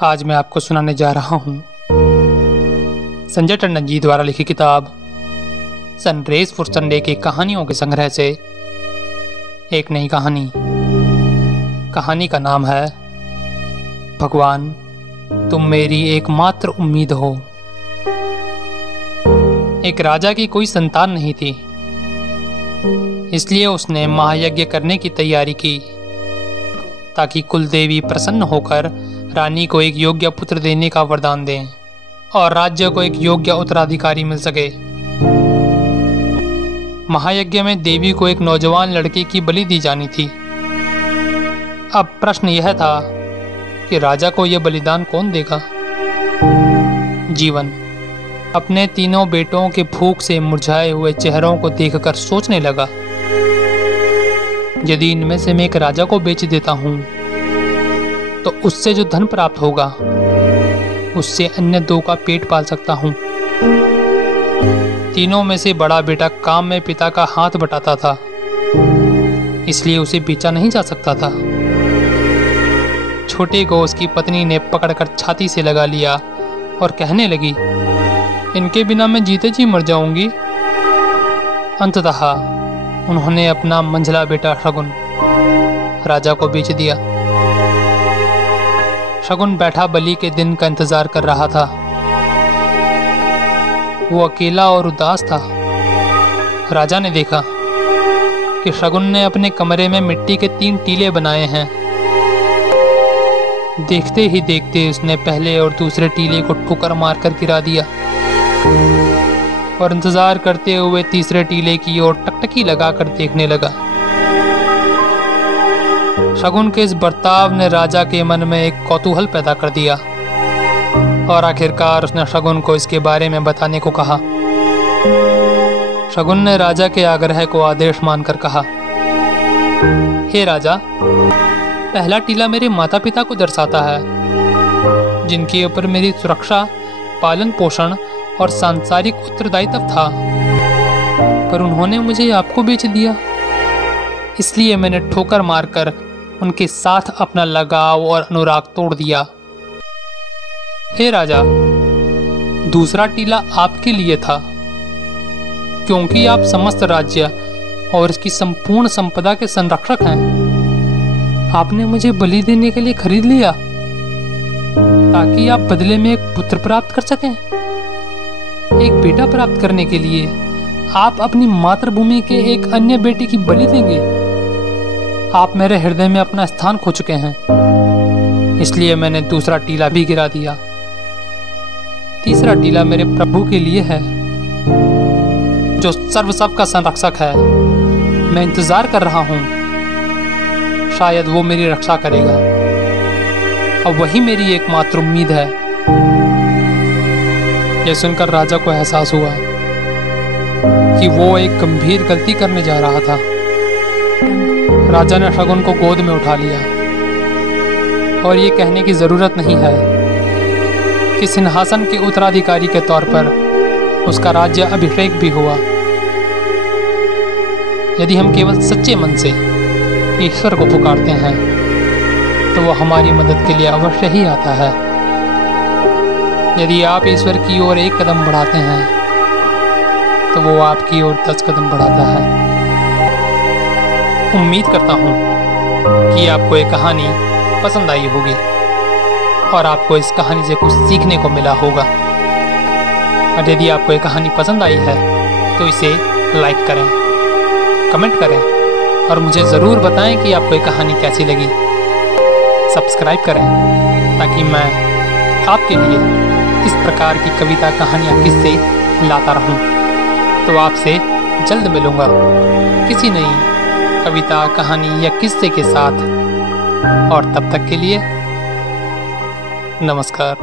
आज मैं आपको सुनाने जा रहा हूँ संजय टंडन जी द्वारा लिखी किताब सनराइज फॉर संडे की कहानियों के संग्रह से एक नई कहानी। कहानी का नाम है भगवान तुम मेरी एकमात्र उम्मीद हो। एक राजा की कोई संतान नहीं थी, इसलिए उसने महायज्ञ करने की तैयारी की ताकि कुलदेवी प्रसन्न होकर रानी को एक योग्य पुत्र देने का वरदान दें और राज्य को एक योग्य उत्तराधिकारी मिल सके। महायज्ञ में देवी को एक नौजवान लड़के की बलि दी जानी थी। अब प्रश्न यह था कि राजा को यह बलिदान कौन देगा। जीवन अपने तीनों बेटों के भूख से मुरझाए हुए चेहरों को देखकर सोचने लगा, यदि इनमें से मैं एक राजा को बेच देता हूं तो उससे जो धन प्राप्त होगा उससे अन्य दो का पेट पाल सकता हूं। तीनों में से बड़ा बेटा काम में पिता का हाथ बटाता था, इसलिए उसे बेचा नहीं जा सकता था। छोटे को उसकी पत्नी ने पकड़कर छाती से लगा लिया और कहने लगी, इनके बिना मैं जीते जी मर जाऊंगी। अंततः उन्होंने अपना मंझला बेटा शगुन राजा को बेच दिया। शगुन बैठा बलि के दिन का इंतजार कर रहा था। वो अकेला और उदास था। राजा ने देखा कि शगुन ने अपने कमरे में मिट्टी के 3 टीले बनाए हैं। देखते ही देखते उसने पहले और दूसरे टीले को ठोकर मारकर गिरा दिया और इंतजार करते हुए तीसरे टीले की ओर टकटकी लगाकर देखने लगा। शगुन के इस बर्ताव ने राजा के मन में एक कौतूहल पैदा कर दिया और आखिरकार उसने शगुन को इसके बारे में बताने को कहा। शगुन ने राजा के आग्रह को आदेश मानकर कहा, हे राजा, पहला टीला मेरे माता पिता को दर्शाता है, जिनके ऊपर मेरी सुरक्षा, पालन पोषण और सांसारिक उत्तरदायित्व था, पर उन्होंने मुझे आपको बेच दिया, इसलिए मैंने ठोकर मारकर उनके साथ अपना लगाव और अनुराग तोड़ दिया। हे राजा, दूसरा टीला आपके लिए था, क्योंकि आप समस्त राज्य और इसकी संपूर्ण संपदा के संरक्षक हैं। आपने मुझे बलि देने के लिए खरीद लिया ताकि आप बदले में एक पुत्र प्राप्त कर सकें। एक बेटा प्राप्त करने के लिए आप अपनी मातृभूमि के एक अन्य बेटे की बलि देंगे। आप मेरे हृदय में अपना स्थान खो चुके हैं, इसलिए मैंने दूसरा टीला भी गिरा दिया। तीसरा टीला मेरे प्रभु के लिए है, जो सर्वसव का संरक्षक है। मैं इंतजार कर रहा हूं, शायद वो मेरी रक्षा करेगा। अब वही मेरी एकमात्र उम्मीद है। यह सुनकर राजा को एहसास हुआ कि वो एक गंभीर गलती करने जा रहा था। राजा ने शगुन को गोद में उठा लिया और ये कहने की जरूरत नहीं है कि सिंहासन के उत्तराधिकारी के तौर पर उसका राज्य अभिषेक भी हुआ। यदि हम केवल सच्चे मन से ईश्वर को पुकारते हैं तो वो हमारी मदद के लिए अवश्य ही आता है। यदि आप ईश्वर की ओर एक कदम बढ़ाते हैं तो वो आपकी ओर 10 कदम बढ़ाता है। उम्मीद करता हूँ कि आपको ये कहानी पसंद आई होगी और आपको इस कहानी से कुछ सीखने को मिला होगा। और यदि आपको ये कहानी पसंद आई है तो इसे लाइक करें, कमेंट करें और मुझे ज़रूर बताएं कि आपको ये कहानी कैसी लगी। सब्सक्राइब करें ताकि मैं आपके लिए इस प्रकार की कविता, कहानियाँ, किस्से लाता रहूं। तो आपसे जल्द मिलूँगा किसी नई कविता, कहानी या किस्से के साथ, और तब तक के लिए नमस्कार।